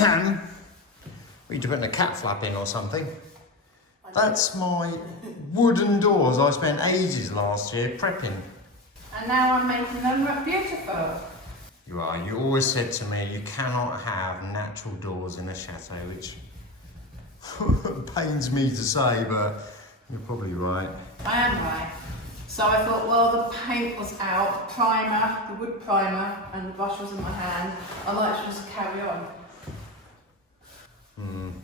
You're putting a cat flap in or something. That's my wooden doors I spent ages last year prepping. And now I'm making them look beautiful. You are. You always said to me you cannot have natural doors in a chateau, which pains me to say, but you're probably right. I am right. So I thought, well, the paint was out, primer, the wood primer, and the brush was in my hand. I might just carry on.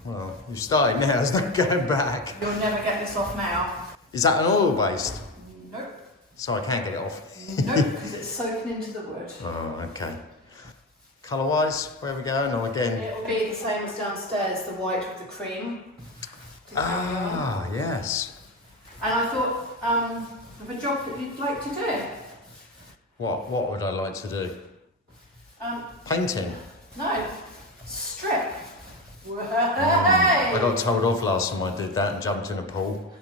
Well, you started now, there's no going back. You'll never get this off now. Is that an oil based? Nope. So I can't get it off? Nope, because it's soaking into the wood. Oh, okay. Colour wise, where are we going? Or again? It'll be the same as downstairs, the white with the cream. Ah, yes. And I thought, of a job that you'd like to do. What would I like to do? Painting? No, strip. Whoa. I got told off last time I did that and jumped in a pool.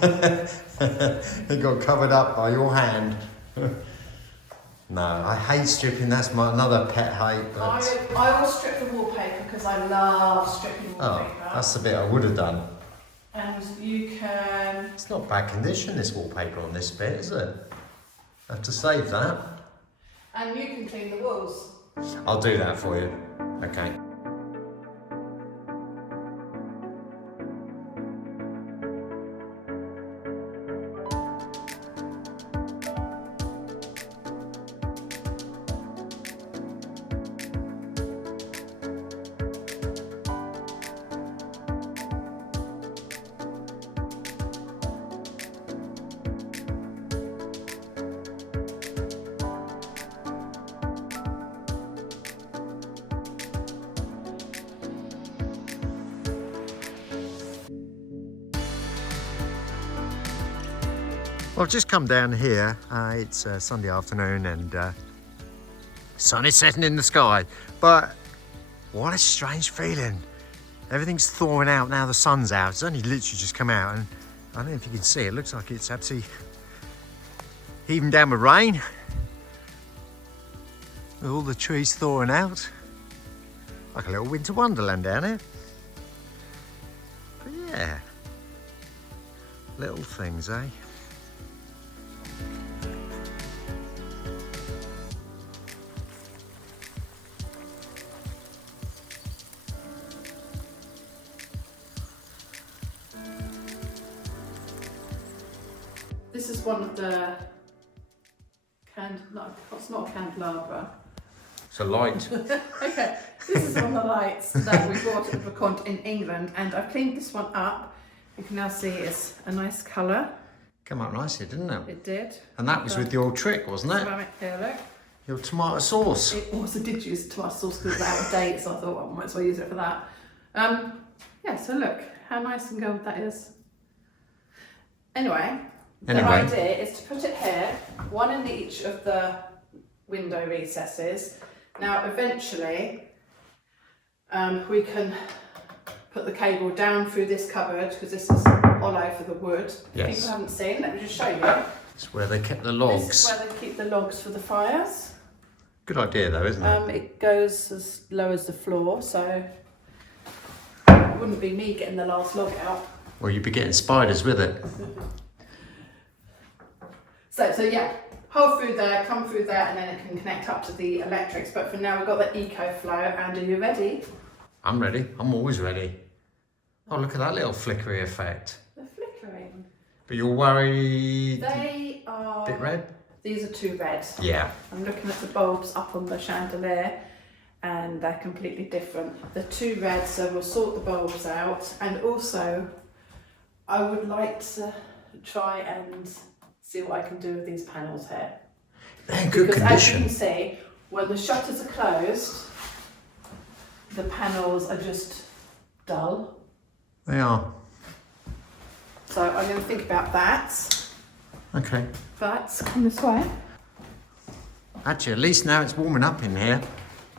It got covered up by your hand. No, I hate stripping, that's another pet hate. But... I will strip the wallpaper because I love stripping wallpaper. Oh, that's the bit I would have done. And you can... It's not bad condition, this wallpaper on this bit, is it? I have to save that. And you can clean the walls. I'll do that for you. Okay. Well, I've just come down here. It's Sunday afternoon and sun is setting in the sky. But what a strange feeling. Everything's thawing out now the sun's out. It's only literally just come out and I don't know if you can see, it looks like it's absolutely heaving down with rain. With all the trees thawing out. Like a little winter wonderland down here. But yeah, little things, eh? This is one of the it's not a candelabra. It's a light. Okay, this is one of the lights that we bought at Bracont in England, and I've cleaned this one up. You can now see it's a nice colour. Come out nicely, didn't it? It did. And that was with your trick, wasn't it? Ceramic here, look. Your tomato sauce. It also did use tomato sauce because it's out of date, so I thought, well, I might as well use it for that. Yeah, so look how nice and gold that is. Anyway. The idea is to put it here, one in each of the window recesses. Now eventually we can put the cable down through this cupboard because this is hollow for the wood. Yes. People haven't seen, let me just show you. It's where they kept the logs. This is where they keep the logs for the fires. Good idea though, isn't it? It goes as low as the floor, so it wouldn't be me getting the last log out. Well, you'd be getting spiders with it. So yeah, hole through there, come through there, and then it can connect up to the electrics. But for now, we've got the EcoFlow, and are you ready? I'm ready. I'm always ready. Oh, look at that little flickery effect. They're flickering. But you're worried... They are... Bit red? These are two red. Yeah. I'm looking at the bulbs up on the chandelier, and they're completely different. The two red, so we'll sort the bulbs out. And also, I would like to try and see what I can do with these panels here. They're in good because condition. As you can see, when the shutters are closed, the panels are just dull. They are. So I'm going to think about that. Okay. But come this way. Actually, at least now it's warming up in here.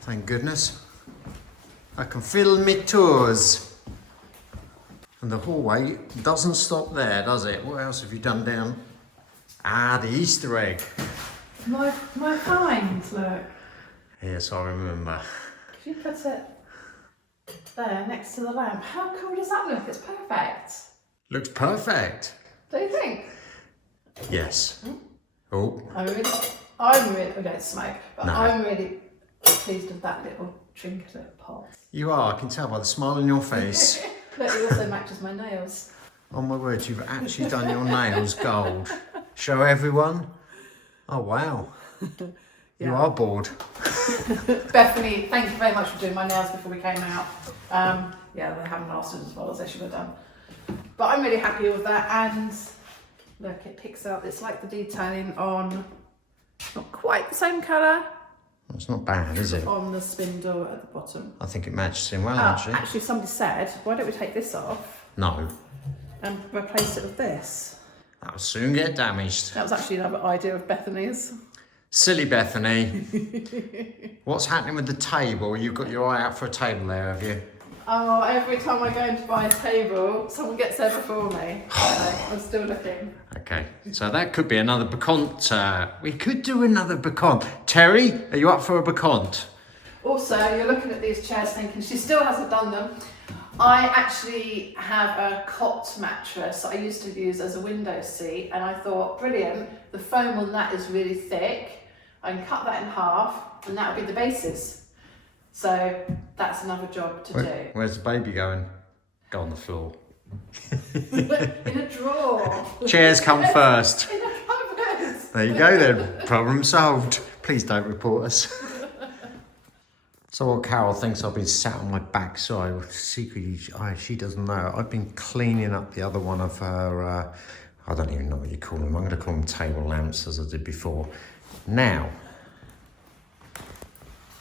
Thank goodness. I can feel my toes. And the hallway doesn't stop there, does it? What else have you done down? Ah, the Easter egg. My finds, look. Yes, I remember. Could you put it there next to the lamp. How cool does that look? It's perfect. Looks perfect. Do you think? Yes. Oh. I'm really, we don't smoke, but No. I'm really pleased with that little trinket pot. You are, I can tell by the smile on your face. But it also matches my nails. Oh my word, you've actually done your nails gold. Show everyone. Oh wow. You are bored. Bethany, thank you very much for doing my nails before we came out. Yeah, they haven't lasted as well as they should have done. But I'm really happy with that, and look, it picks up, it's like the detailing on, not quite the same colour. It's not bad, is it? On the spindle at the bottom. I think it matches him well, actually. Actually, somebody said, why don't we take this off No. and replace it with this? That'll soon get damaged. That was actually another idea of Bethany's. Silly Bethany. What's happening with the table? You've got your eye out for a table there, have you? Oh, every time I go in to buy a table, someone gets there before me. I'm still looking. Okay, so that could be another Bacont. We could do another Bacont. Terry, are you up for a Bacont? Also, you're looking at these chairs thinking, she still hasn't done them. I actually have a cot mattress I used to use as a window seat, and I thought, brilliant, the foam on that is really thick. I can cut that in half, and that would be the basis. So that's another job to do. Where's the baby going? Go on the floor. In a drawer. Chairs come first. In a cupboard. There you go then. Problem solved. Please don't report us. So what Carol thinks I've been sat on my backside, secretly she doesn't know. I've been cleaning up the other one of her, I don't even know what you call them. I'm going to call them table lamps as I did before. Now,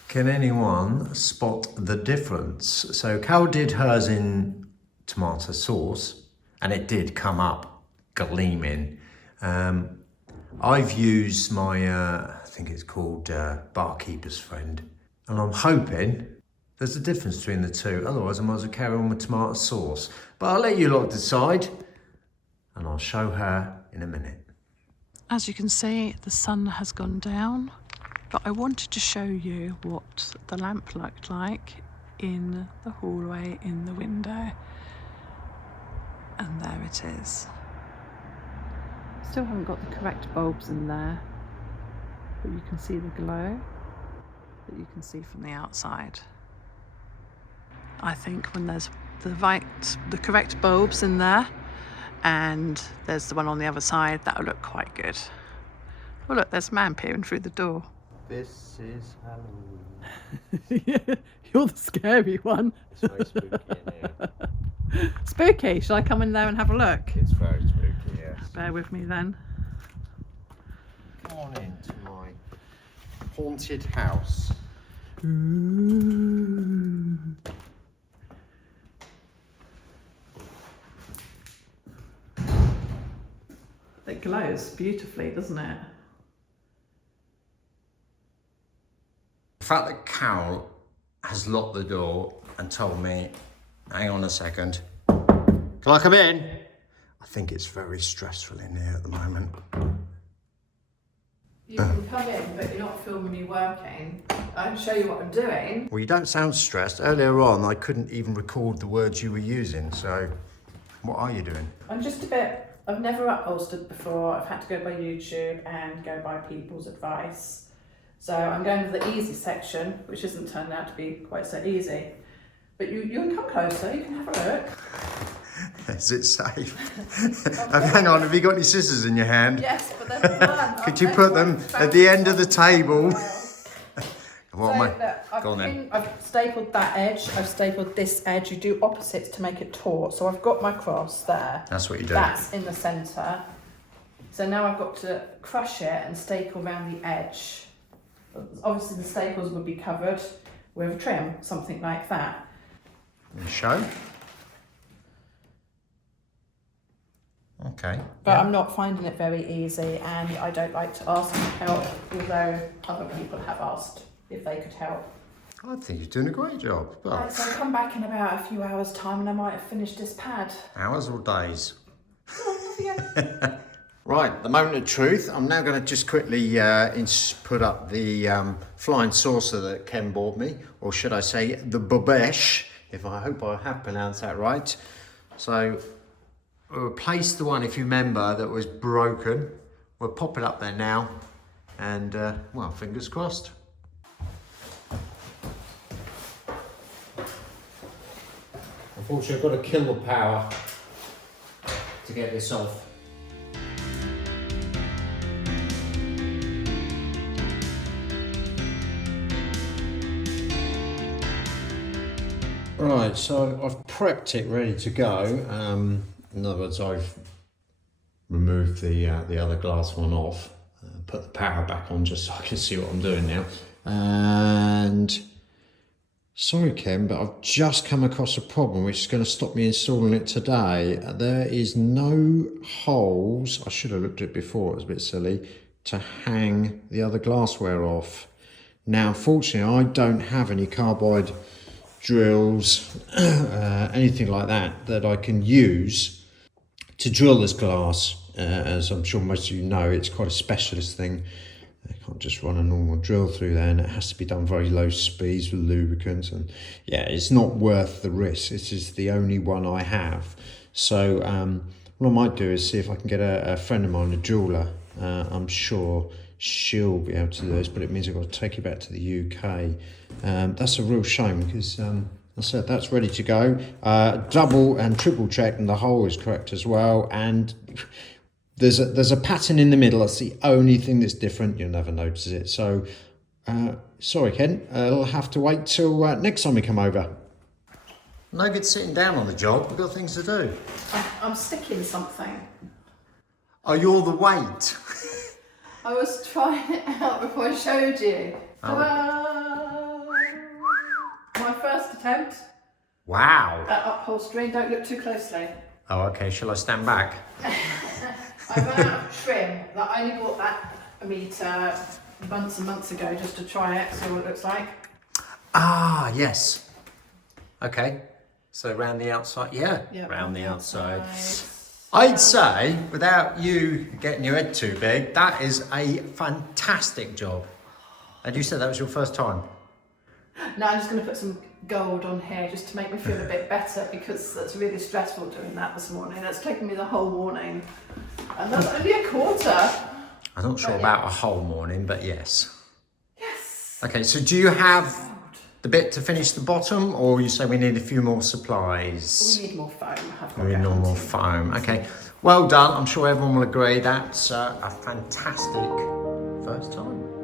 can anyone spot the difference? So Carol did hers in tomato sauce, and it did come up gleaming. I've used my, I think it's called Barkeeper's Friend, and I'm hoping there's a difference between the two. Otherwise, I might as well carry on with tomato sauce. But I'll let you lot decide, and I'll show her in a minute. As you can see, the sun has gone down, but I wanted to show you what the lamp looked like in the hallway in the window. And there it is. Still haven't got the correct bulbs in there, but you can see the glow that you can see from the outside. I think when there's the correct bulbs in there, and there's the one on the other side, that'll look quite good. Oh look, there's a man peering through the door. This is Halloween. Yeah, you're the scary one. It's very spooky in here. Spooky? Shall I come in there and have a look? It's very spooky, yes. Bear with me then. Come on into my haunted house. Ooh. It glows beautifully, doesn't it? The fact that Carol has locked the door and told me, hang on a second, can I come in? I think it's very stressful in here at the moment. You can come in, but you're not filming me working. I can show you what I'm doing. Well, you don't sound stressed. Earlier on, I couldn't even record the words you were using, so what are you doing? I'm just a bit, I've never upholstered before. I've had to go by YouTube and go by people's advice. So I'm going for the easy section, which isn't turned out to be quite so easy. But you can come closer, you can have a look. Is it safe? Hang on, have you got any scissors in your hand? Yes, but they're blunt. Could you put them at the end of the table? What am I? Look, Go on then. I've stapled that edge, I've stapled this edge. You do opposites to make it taut. So I've got my cross there. That's what you do. That's in the centre. So now I've got to crush it and staple around the edge. Obviously the staples would be covered with a trim, something like that. Show. Okay. But I'm not finding it very easy, and I don't like to ask for help, although other people have asked if they could help. I think you're doing a great job. Well, Right, so I'll come back in about a few hours' time and I might have finished this pad. hours or days? Off you go. Right, the moment of truth. I'm now going to just quickly put up the flying saucer that Ken bought me, or should I say the babeche. I hope I have pronounced that right. So we'll replace the one, if you remember, that was broken. We'll pop it up there now, and well, fingers crossed. Unfortunately, I've got to kill the power to get this off. Right, so I've prepped it ready to go. In other words, I've removed the other glass one off, put the power back on just so I can see what I'm doing now. And sorry, Ken, but I've just come across a problem which is going to stop me installing it today. There is no holes, I should have looked at it before, it was a bit silly, to hang the other glassware off. Now, unfortunately, I don't have any carbide drills, anything like that I can use to drill this glass. As I'm sure most of you know, it's quite a specialist thing. I can't just run a normal drill through there, and it has to be done very low speeds with lubricants, and yeah, it's not worth the risk. This is the only one I have. So what I might do is see if I can get a friend of mine, a jeweler. I'm sure she'll be able to do this, but it means I've got to take it back to the UK. That's a real shame, because I said that's ready to go. Double and triple check, and the hole is correct as well. And there's a pattern in the middle. That's the only thing that's different. You'll never notice it. So sorry, Ken. I'll have to wait till next time we come over. No good sitting down on the job. We've got things to do. I'm sticking something. Oh, you're the weight. I was trying it out before I showed you. Ta-da! My first attempt Wow. at upholstery. Don't look too closely. Oh, okay. Shall I stand back? I ran out of trim. Like, I only bought that meter months and months ago just to try it, see what it looks like. Ah, yes. Okay. So round the outside, yeah. Yep, round the outside. outside. I'd say, without you getting your head too big, that is a fantastic job. And you said that was your first time? No, I'm just going to put some gold on here just to make me feel a bit better, because that's really stressful doing that this morning. That's taken me the whole morning. And that's only a quarter. I'm not sure about a whole morning, but yes. Yes. Okay, so do you have the bit to finish the bottom, or you say we need a few more supplies? We need more foam. We need more foam. Okay, well done. I'm sure everyone will agree that's a fantastic first time.